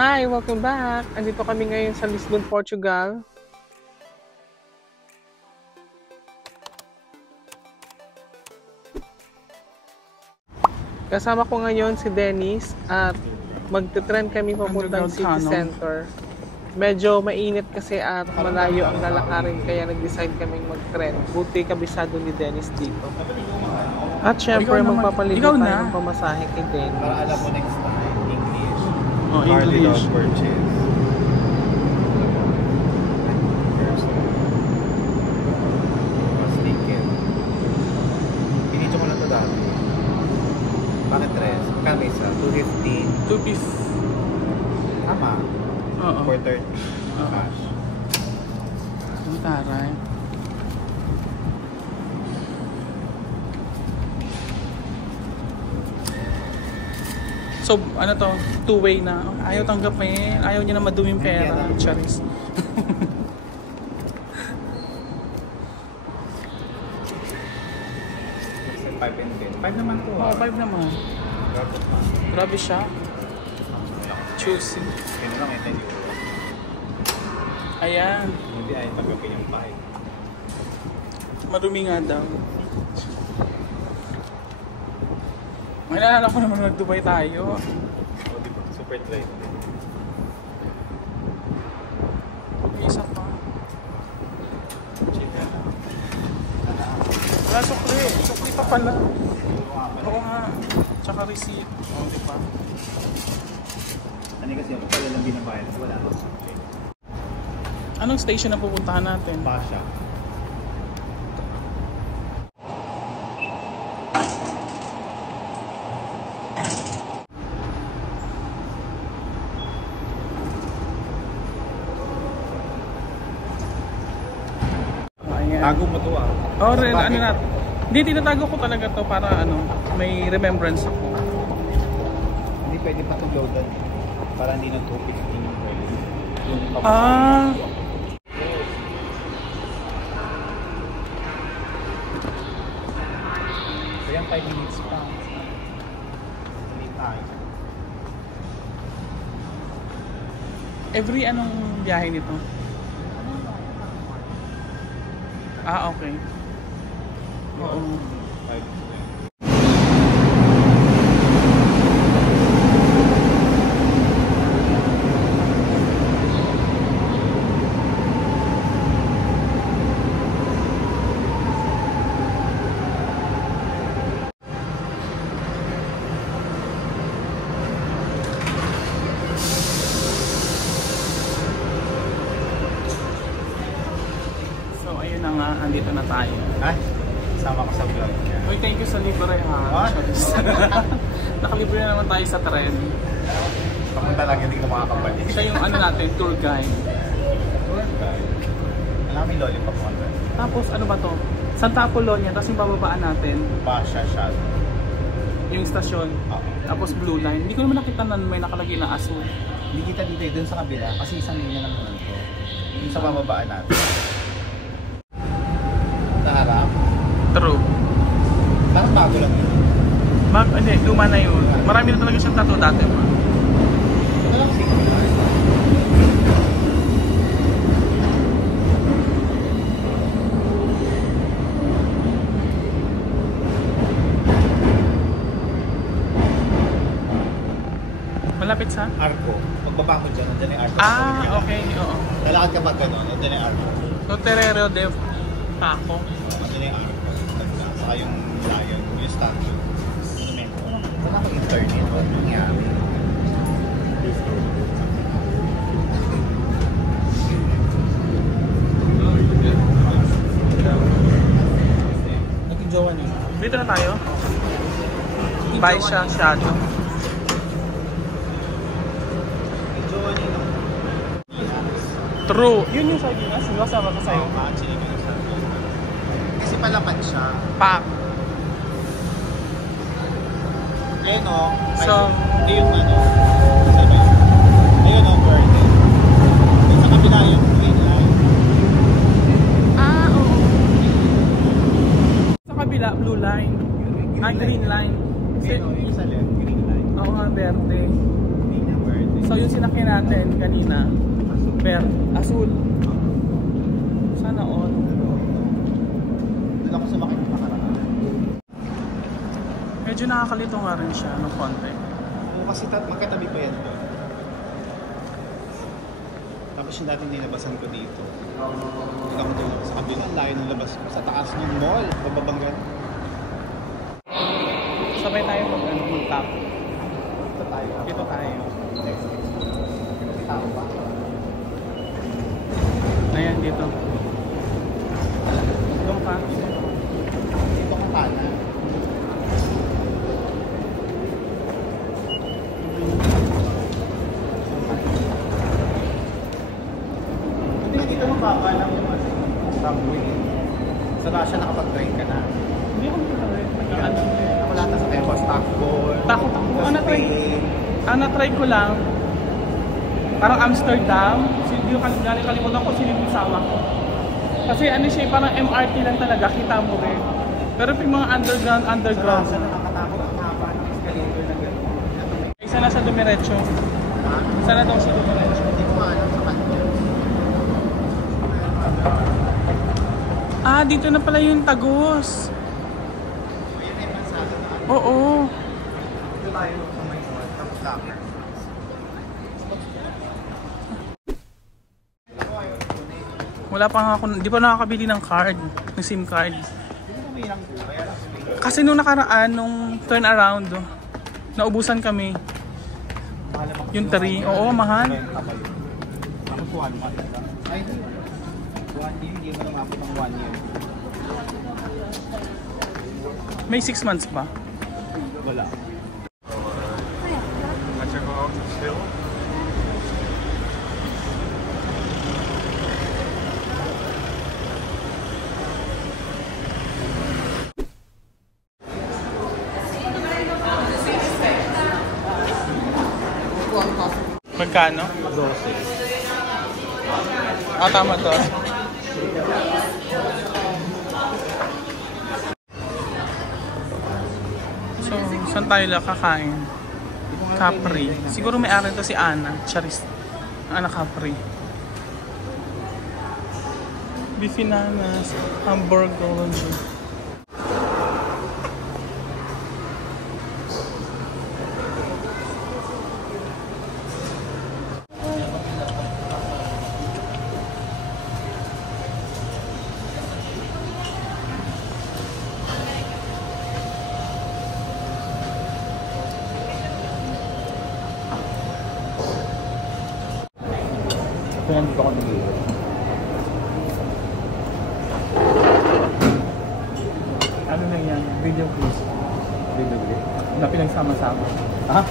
Hi! Welcome back! Andito kami ngayon sa Lisbon, Portugal. Kasama ko ngayon si Dennis at magte-trend kami papuntang city center. Medyo mainit kasi at malayo ang lalakarin kaya nag-decide kaming mag-trend. Buti kabisado ni Dennis dito. At syempre magpapalibre tayo ng pamasahe kay Dennis. Para alam mo next time, English. Oh, English. Purchase. Sticker. Pinito ko na ito dati. Bakit tres? Kami isa, 215. 2 piece. Tama. Oo. 430. Cash. Ang taray. So, ano to? Two-way na. Ayaw tanggapin. Ayaw niya na maduming pera. Charis. 5 and 10. 5 naman to. Oh, 5 naman. Grabe siya. Choosy. Kaya lang ito yung Ayan. hindi ay tanggapin yung 5. Madumi nga daw. May naalala ko naman nag-Dubai tayo. O, diba? Super trade. May isa pa. Wala sukli. Sukli pa pala. Oo nga. Tsaka receipt. Oo, diba? Ano kasi ako pala lang binabayad. Wala ako. Anong station na pupuntahan natin? Pasha. Tago mo to ah. Oh, ano na. Hindi, tinatago ko talaga to para ano, may remembrance ako. Hindi pwede pa itong loadan. Para hindi nag-topic yung credit. Ah. So yan 5 minutes pa. Hindi tayo. Every anong biyahe nito? Ah, okay. Oo. 5. So, ayun na nga, andito na tayo. Ay, sama ko sa vlog niya. Uy, thank you sa libre ha. What? Nakalibre na naman tayo sa tren. Papunta lang, hindi ko makakabalik. Siya yung ano natin, tour guide. Alam mo yung lollipop mo. Tapos, ano ba to? Santa Apolonia, tapos yung bababaan natin, Pasha shot. yung stasyon. Tapos Blue Line. Hindi ko naman nakita na may nakalagay na aso. Hindi kita dito dun sa kabila kasi isang linya lang naman to. Yung sa bababaan natin. Sa harap. True. Parang bago lang yun. Hindi, luma na yun. Marami na talaga siyang tattoo dati. Ito lang single. Malapit sa? Arco. Pagbaba mo dyan, nandiyan yung arco. Ah, okay. Oo. Lalakad ka ba gano'n? Nandiyan yung arco. So, Terrero de Paco. Nandiyan yung arco. Saka yung lion, yung statue. Monumento. Wala akong internet. Ano nangyari? Nag-jowa niyo. Dito na tayo. Bye siya, shadow. Nag-jowa niyo. True. Yun yung sardinas. Kasama ko sa'yo. Actually, ganun siya. Kasi palapad siya. Pak. Ayun o. So, yung ano. Ayun o, garden. Sa kabila yung green line. oo. Sa kabila, blue line. Green line. Ayun o, yung sa left, green line. Oo nga, verde. Green na verde. So yung sinakyan natin kanina, asul. Sana all. Doon ako sumakit ng nakaraan. Medyo nakakalito nga rin siya ng konti. Kasi magkatabi pa yan. Tapos yung dating nilabasan ko dito. Hindi ako doon sa kabilang layo ng labas ko. Sa taas ng mall. Bababanggan. Sabay tayo mag-tap. Dito tayo. Dito tayo. Tao ba? Ayan, dito. Doon ka. Dito ka pana. Hindi dito mababa lang yung subway. Sa Russia nakapag-train ka na. Hindi ako nag-try. Ako lahat nasa tempo, stockball. Takot ako. Ang na-try ko lang, parang Amsterdam. Hindi ko kalimutan ko sino yung sama ko. Kasi ano siya, parang MRT lang talaga, kita mo rin. Pero yung mga underground. Sa nakakatakot ang haba ng escalator na gano'n. Isa na sa Dumiretso. Isa na daw si Dumiretso. Hindi ko maalam sa kanya. Ah, dito na pala yung Tagos. Yun ay mansada na. Oo. Dito tayo sa may mall. Tapos locker. Wala pa nga ako, di pa nakakabili ng card, ng SIM card. Hindi ko may ilang kaya lang. Kasi nung nakaraan, nung turn around, naubusan kami. Mahal ako. Yung 3, oo, mahal. Tapos 1 month lang. Ay, 1 year. Hindi mo namapot ng 1 year. May 6 months pa. Wala. Magkano? 12. Ah, tama to. So, saan tayo lang kakain? Capri. Siguro may aral to si Ana. Charis. Ana Capri. Bifinanas. Hamburger. Kaya hindi pa ako nag-iwan. Ano na yan? Video please. Video clip. Na pinagsama-sama. Ha?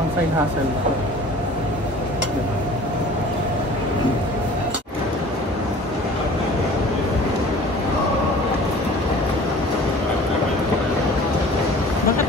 Pang side hustle. Bakit?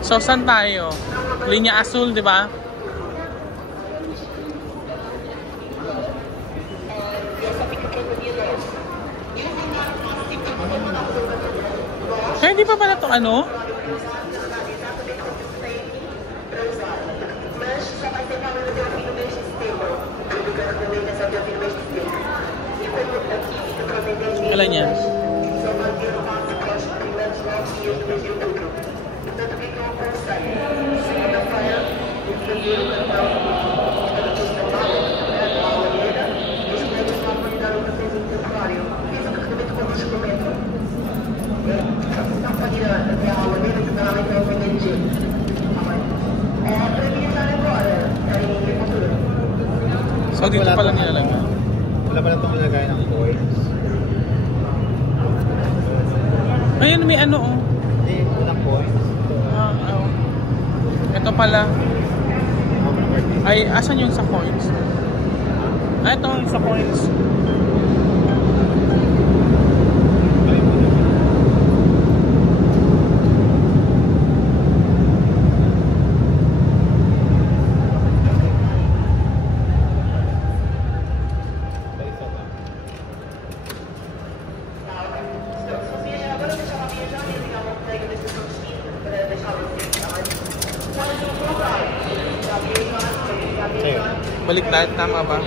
So, saan tayo? Linya Azul, di ba? Kaya di pa pala ito ano? Kailan yan? So dito Wala pala tong- nilalagay. Wala pala itong lagay ng coins. Ayun, may ano oh. Hindi, walang coins. Ah, oh. Ito pala. Ay, asan yung sa coins? Ah, ito yung sa coins. Baliktad, tama ba?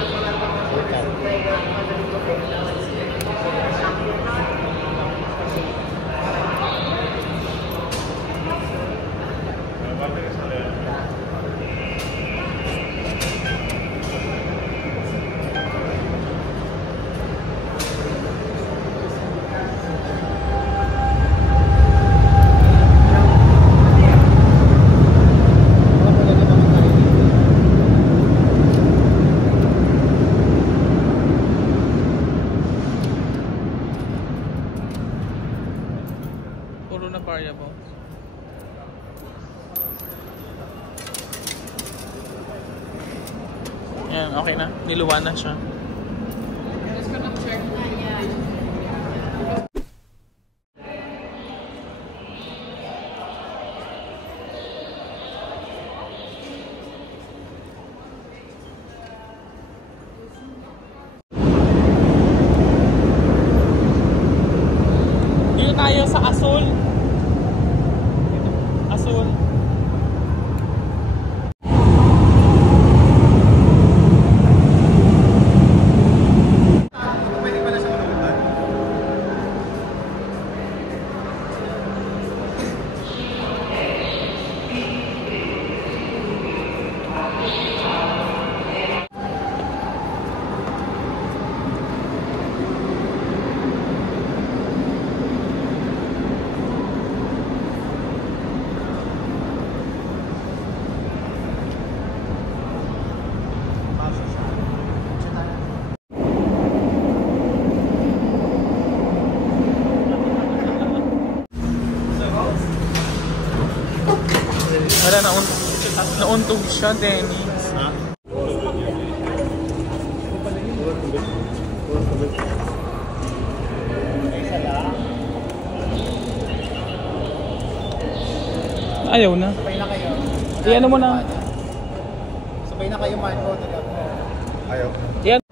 Puro na variables. Yan, okay na. Niluwan na siya. Dito tayo sa Azul. Azul. Pwede pala siya malutan. Wala, nauntog siya, Dennis. Ayaw na. Sabay na kayo. Iyan mo na. Sabay na kayo, Marco. Ayaw. Yan.